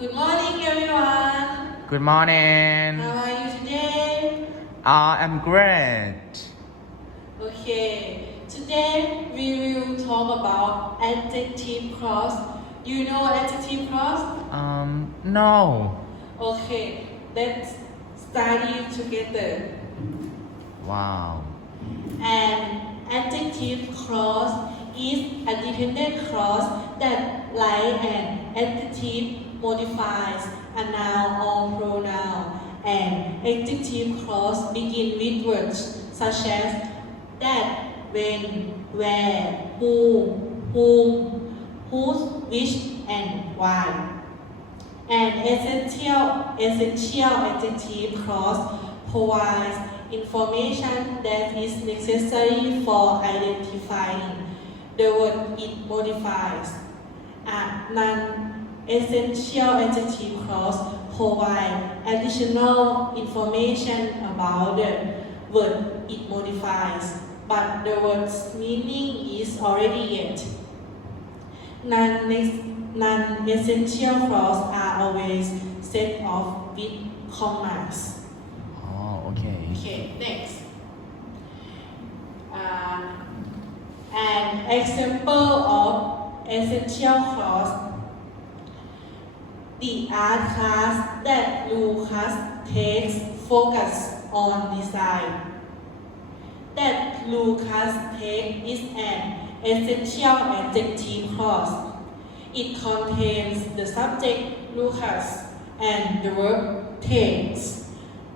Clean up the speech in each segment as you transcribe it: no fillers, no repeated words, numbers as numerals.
Good morning, everyone. Good morning. How are you today? I'm great. Okay, today we will talk about adjective clause. You know adjective clause? No. Okay, let's study together. Wow. An adjective clause is a dependent clause that, like an adjective, modifies a noun or pronoun. An adjective clause begin with words such as that, when, where, whom, whose, which, and why. An essential adjective clause provides information that is necessary for identifying the word it modifies. A non-essential adjective clause provides additional information about the word it modifies, but the word's meaning is already yet. Non-essential clauses are always set off with commas. Oh, okay. Okay, next. An example of essential clause. The art class that Lucas takes focus on design. That Lucas takes is an essential adjective clause. It contains the subject Lucas and the verb takes.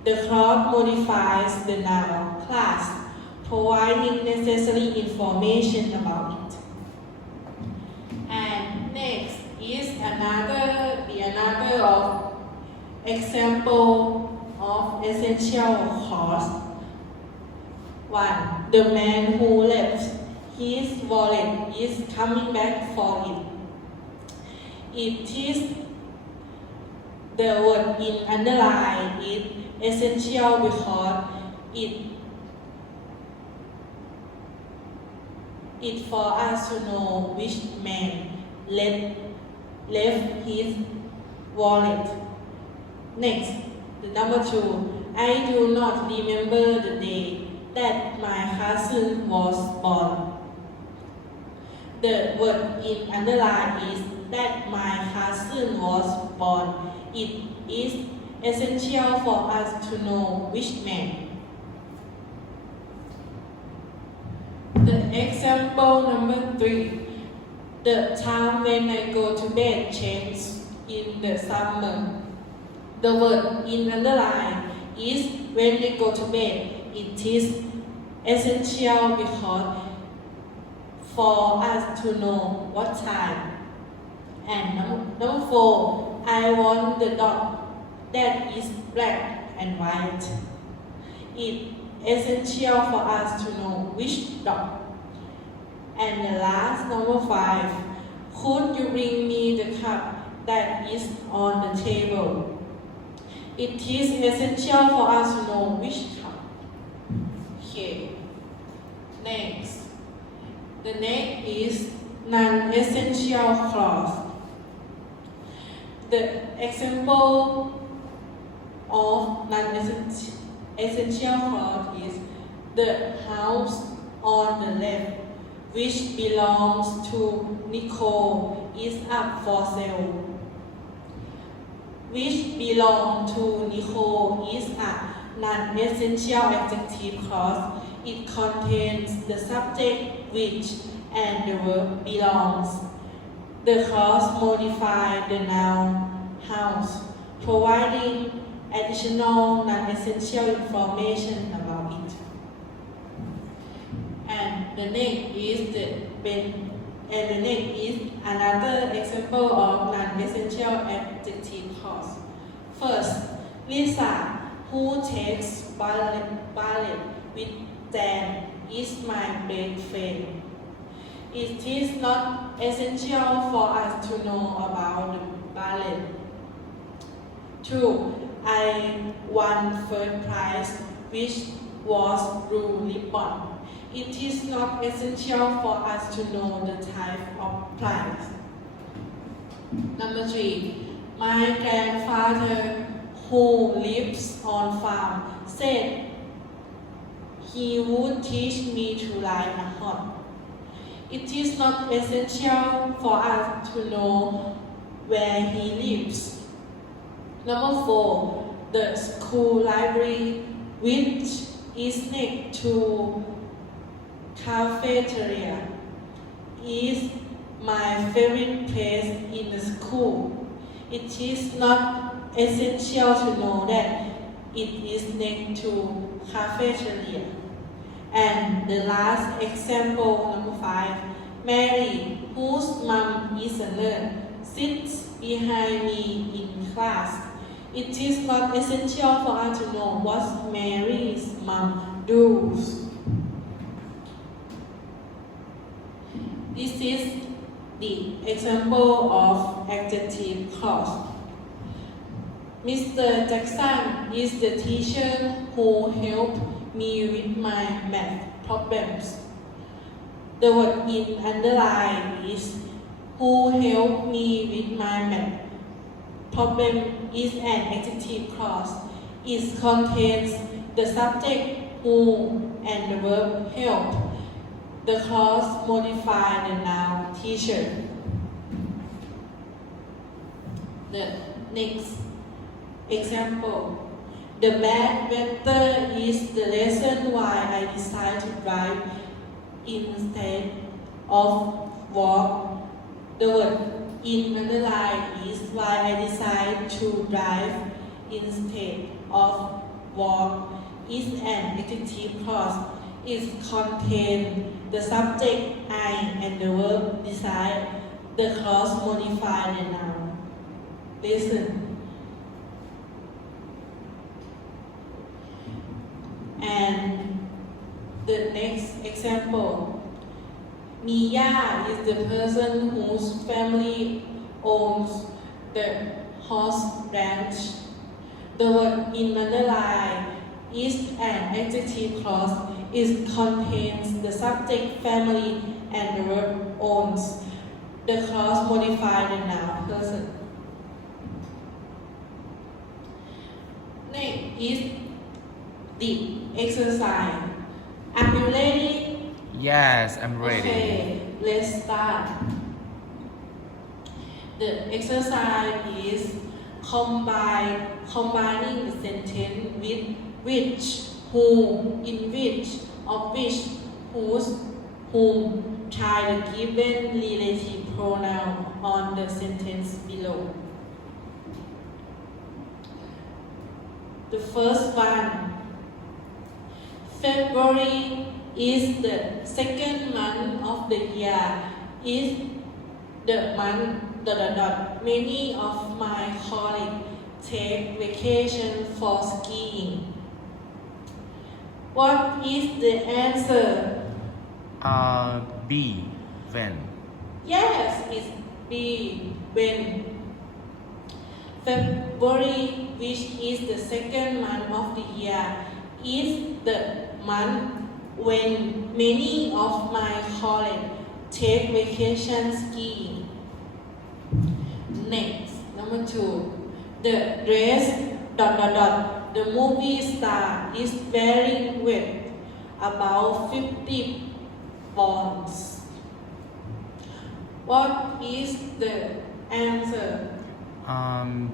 The clause modifies the noun class, providing necessary information about it. And next is another of example of essential clause. 1. The man who left his wallet is coming back for it. It is the word in underline is essential because it for us to know which man left his wallet. Next, the number 2. I do not remember the day that my cousin was born. The word in underline is that my cousin was born. It is essential for us to know which man. The example number 3. The time when I go to bed changes in the summer. The word in underline is when they go to bed. It is essential because for us to know what time. And number 4. I want the dog that is black and white. It is essential for us to know which dog. And the last, number 5. Could you bring me the cup that is on the table? It is essential for us to know which cup. Okay. Next. The next is non-essential clause. The example of non-essential clause is the house on the left, which belongs to Nicole, is up for sale. Which belong to Nicole is a non-essential adjective clause. It contains the subject which and the verb belongs. The clause modifies the noun house, providing additional non-essential information about it. And the next is another example of non-essential adjective clause. First, Lisa, who takes ballet with Jan, is my best friend. It is not essential for us to know about the ballet. 2. I won first prize, which was blue ribbon. It is not essential for us to know the type of prize. Number 3. My grandfather, who lives on farm, said he would teach me to ride a horse. It is not essential for us to know where he lives. Number 4. The school library, which is next to cafeteria, is my favorite place in the school. It is not essential to know that it is next to cafeteria. And the last example, number 5, Mary, whose mom is a nurse, sits behind me in class. It is not essential for us to know what Mary's mom does. This is the example of adjective clause. Mr. Jackson is the teacher who helped me with my math problems. The word in underline is who helped me with my math problem is an adjective clause. It contains the subject who and the verb help. The clause modifies the noun teacher. The next example. The bad weather is the reason why I decided to drive instead of walk. The word in underline is why I decided to drive instead of walk is an adjective clause. It contains the subject I and the verb decide. The clause modifies the noun. Listen. And the next example. Mia is the person whose family owns the horse ranch. The word in underline is an adjective clause. It contains the subject family and the verb owns. The clause modifies the noun person. Next is the exercise. Are you ready? Yes, I'm ready. Okay, let's start. The exercise is combining the sentence with which, who, in which, of which, whose, whom. Try the given relative pronoun on the sentence below. The first one. February is the second month of the year. Is the month ... Many of my colleagues take vacation for skiing. What is the answer? B. When? Yes, it's B. When. February, which is the second month of the year, is the month when many of my colleagues take vacation skiing. Next, number 2. The dress ... The movie star is wearing with about 50 pounds. What is the answer?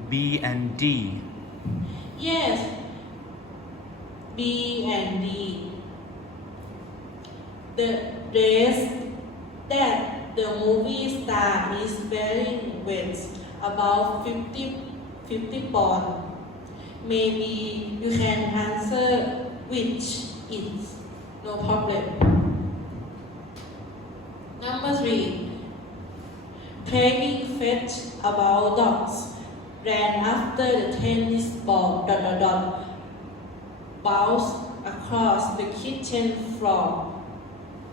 B and D. Yes, B and D. The dress that the movie star is wearing weighs about 50 pounds. Maybe you can answer which is, no problem. Number 3. Playing fetch about dogs ran after the tennis ball ... bounced across the kitchen floor.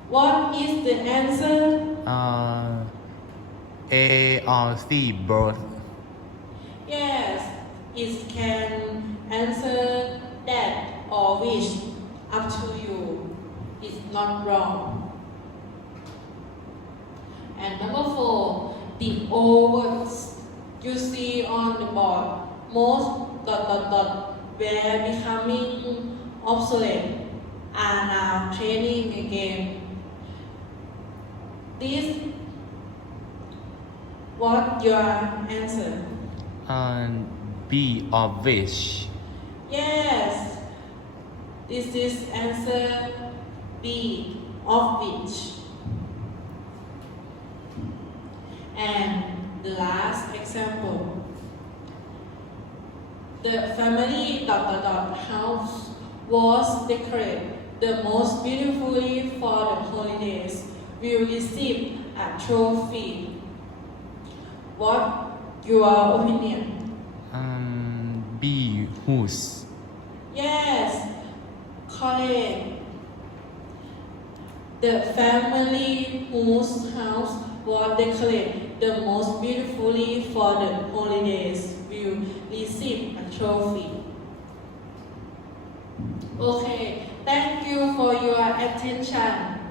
What is the answer? A or C, both. Yes, it can answer that or which, up to you. It's not wrong. And number 4, the old words you see on the board. Most were becoming obsolete are now training again. This what your answer? B of which Yes, this is answer B of which. And the last example. The family house was decorated the most beautifully for the holidays. Will receive a trophy. What your opinion? B whose Yes, correct. The family whose house was decorated the most beautifully for the holidays will receive a trophy. Okay, thank you for your attention.